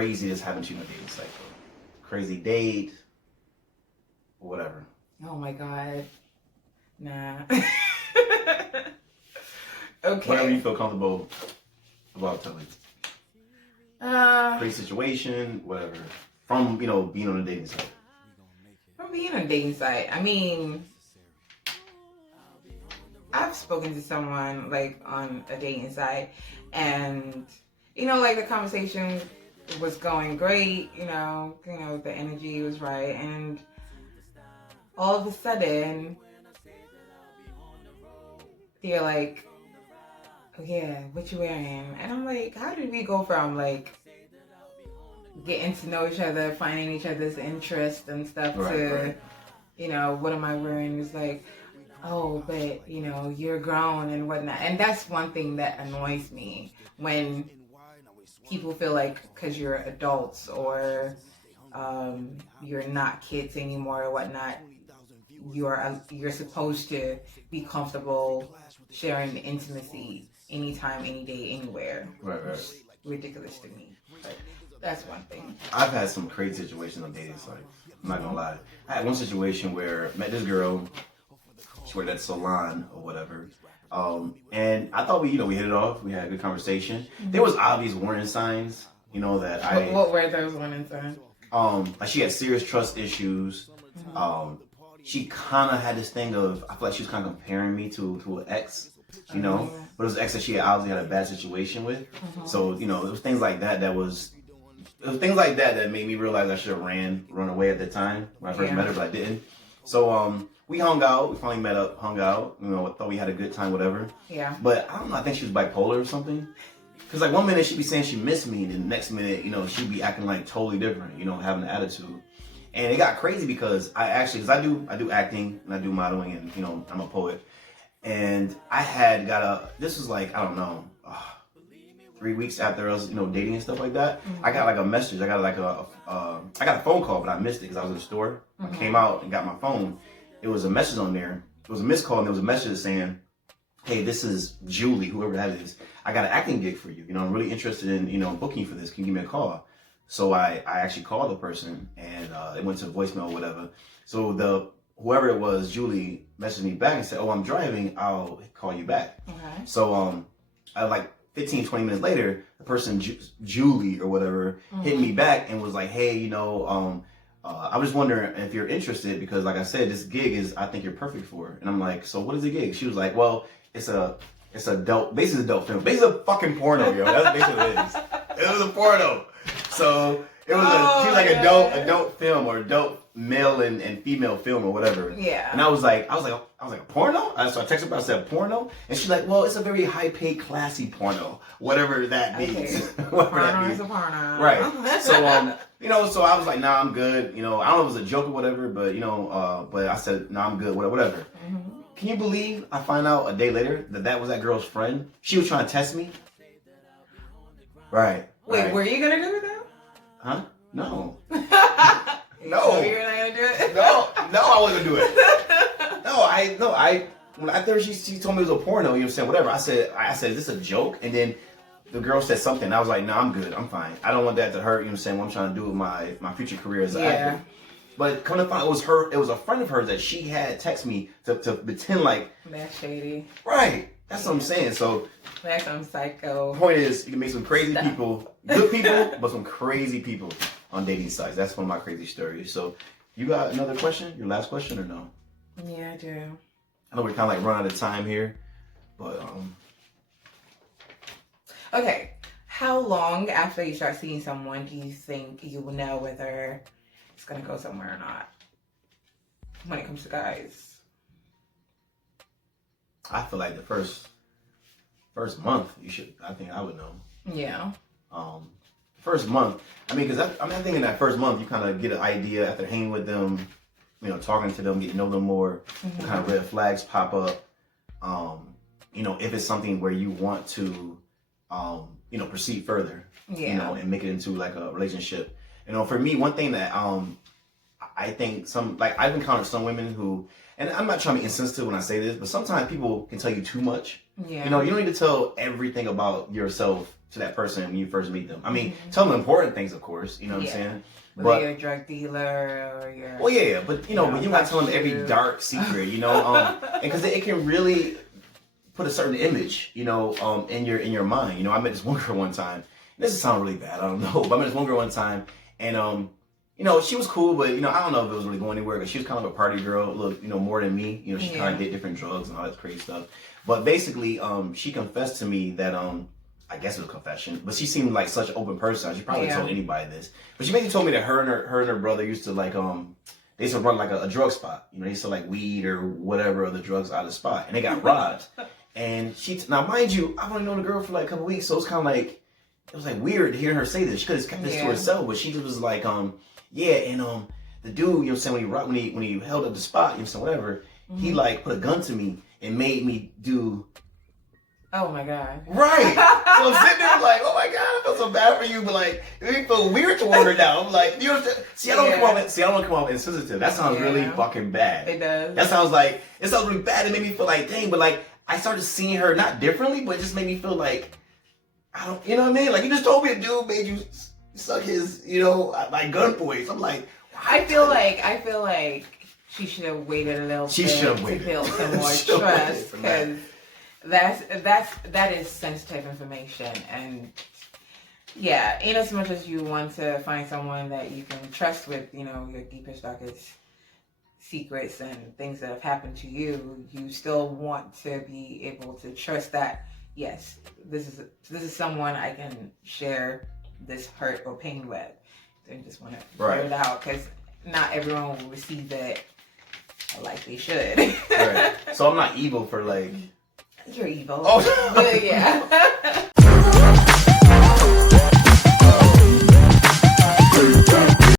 craziest happened to you on a dating site? Crazy date, whatever. Oh my God. Nah. Okay. Whatever you feel comfortable about telling. Crazy situation, whatever. From, being on a dating site. From being on a dating site, I mean, I've spoken to someone like on a dating site, and like the conversation was going great. The energy was right, and all of a sudden, they're like, "Oh yeah, what you wearing?" And I'm like, "How did we go from like getting to know each other, finding each other's interest and stuff to, what am I wearing?" It's like, oh, but you're grown and whatnot. And that's one thing that annoys me, when people feel like because you're adults or you're not kids anymore or whatnot, you're supposed to be comfortable sharing intimacy anytime, any day, anywhere. Right. It's ridiculous to me. But that's one thing. I've had some crazy situations on dating sites. I'm not gonna lie. I had one situation where I met this girl. She worked at a salon or whatever. And I thought we hit it off. We had a good conversation. Mm-hmm. There was obvious warning signs, that I... What were those warning signs? Like she had serious trust issues. Mm-hmm. She kind of had this thing of, I feel like she was kind of comparing me to an ex, but it was an ex that she obviously had a bad situation with. Mm-hmm. So, it was things like that it was things like that made me realize I should have run away at the time when I first met her, but I didn't. So, we hung out. We finally met up, hung out. I thought we had a good time, whatever. Yeah. But I don't know. I think she was bipolar or something. Because like one minute she'd be saying she missed me, and then the next minute, she'd be acting like totally different. Having an attitude. And it got crazy because I do acting and I do modeling, and I'm a poet. And I had this was like, I don't know, 3 weeks after us, dating and stuff like that. Mm-hmm. I got like a message. I got like I got a phone call, but I missed it because I was in the store. Mm-hmm. I came out and got my phone. It was a message on there. It was a missed call, and there was a message saying, "Hey, this is Julie, whoever that is. I got an acting gig for you. I'm really interested in, booking you for this. Can you give me a call?" So I actually called the person, and it went to voicemail or whatever. So whoever it was, Julie, messaged me back and said, "Oh, I'm driving. I'll call you back." Okay. So I like 15, 20 minutes later, the person, Julie or whatever, mm-hmm. hit me back and was like, "Hey, I was wondering if you're interested because, like I said, this gig I think you're perfect for." And I'm like, "So what is the gig?" She was like, "Well, it's basically adult film. Basically a fucking porno, yo. That's basically what it is. It was a porno." So it was adult film or adult male and female film or whatever. Yeah. And I was like, a porno? So I texted her, I said, porno? And she's like, "Well, it's a very high-paid, classy porno. Whatever that means." Okay. Porno is a porno. Right. So, so I was like, "Nah, I'm good." I don't know if it was a joke or whatever, but, but I said, "Nah, I'm good, whatever." Mm-hmm. Can you believe I find out a day later that was that girl's friend? She was trying to test me. Right. Wait, right. Were you going to do it though? Huh? No. No. No. You're not gonna do it? No, I wasn't gonna do it. When I thought she told me it was a porno, whatever. I said, "Is this a joke?" And then the girl said something. I was like, "No, I'm good. I'm fine. I don't want that to hurt, what I'm trying to do with my future career as an actor." But come to find, it was a friend of hers that she had text me to pretend like. That's shady. Right. That's what I'm saying. So. That's some psycho. Point is, you can make some crazy people, good people, but some crazy people on dating sites. That's one of my crazy stories. So, you got another question? Your last question or no? Yeah, I do. I know we're kind of like running out of time here, but Okay, how long after you start seeing someone do you think you will know whether it's gonna go somewhere or not? When it comes to guys, I feel like the first month I think I would know. Yeah. First month. I mean, because I think in that first month you kind of get an idea after hanging with them, talking to them, getting to know them more. Mm-hmm. What kind of red flags pop up? If it's something where you want to, proceed further. Yeah. And make it into like a relationship. For me, one thing that I think I've encountered some women who, and I'm not trying to be insensitive when I say this, but sometimes people can tell you too much. Yeah. You know, you don't need to tell everything about yourself to that person when you first meet them. I mean, tell them important things, of course. You know what I'm saying? But you're a drug dealer or you're... Well, yeah, but you know, but you're not telling them every dark secret, you know, because it can really put a certain image, you know, in your mind. You know, I met this one girl one time. This is sound really bad, I don't know, but I met this one girl one time, and you know, she was cool, but you know, I don't know if it was really going anywhere. Because she was kind of a party girl, a little, you know, more than me. You know, she kind of did different drugs and all that crazy stuff. But basically, she confessed to me that I guess it was a confession, but she seemed like such an open person. She probably told anybody this, but she basically told me that her and her brother used to like they used to run like a drug spot. You know, they used to like weed or whatever other drugs out of the spot, and they got robbed. And now, mind you, I've only known the girl for like a couple weeks, so it's kind of like it was like weird hearing her say this. She could have kept this to herself, but she just was like yeah, and the dude, you know what I'm saying, when he held up the spot, you know what I'm saying, whatever, he like put a gun to me and made me do. Oh my God. Right. So I'm sitting there like, oh my God, I feel so bad for you, but like, it made me feel weird toward her now. I'm like, you know, see, I don't come off insensitive. That sounds really fucking bad. It does. It sounds really bad. It made me feel like, dang, but like, I started seeing her not differently, but it just made me feel like, you know what I mean? Like, you just told me a dude made you suck his, you know, like gunpoint. So I'm like, I feel like she should have waited a little bit to build some more trust, because that is sensitive information. And yeah, in as much as you want to find someone that you can trust with, you know, your deepest, darkest secrets and things that have happened to you, you still want to be able to trust that, yes, this is someone I can share this hurt or pain with. And just want to put it out, because not everyone will receive it like they should. Right. So I'm not evil for like... You're evil. Oh. Yeah.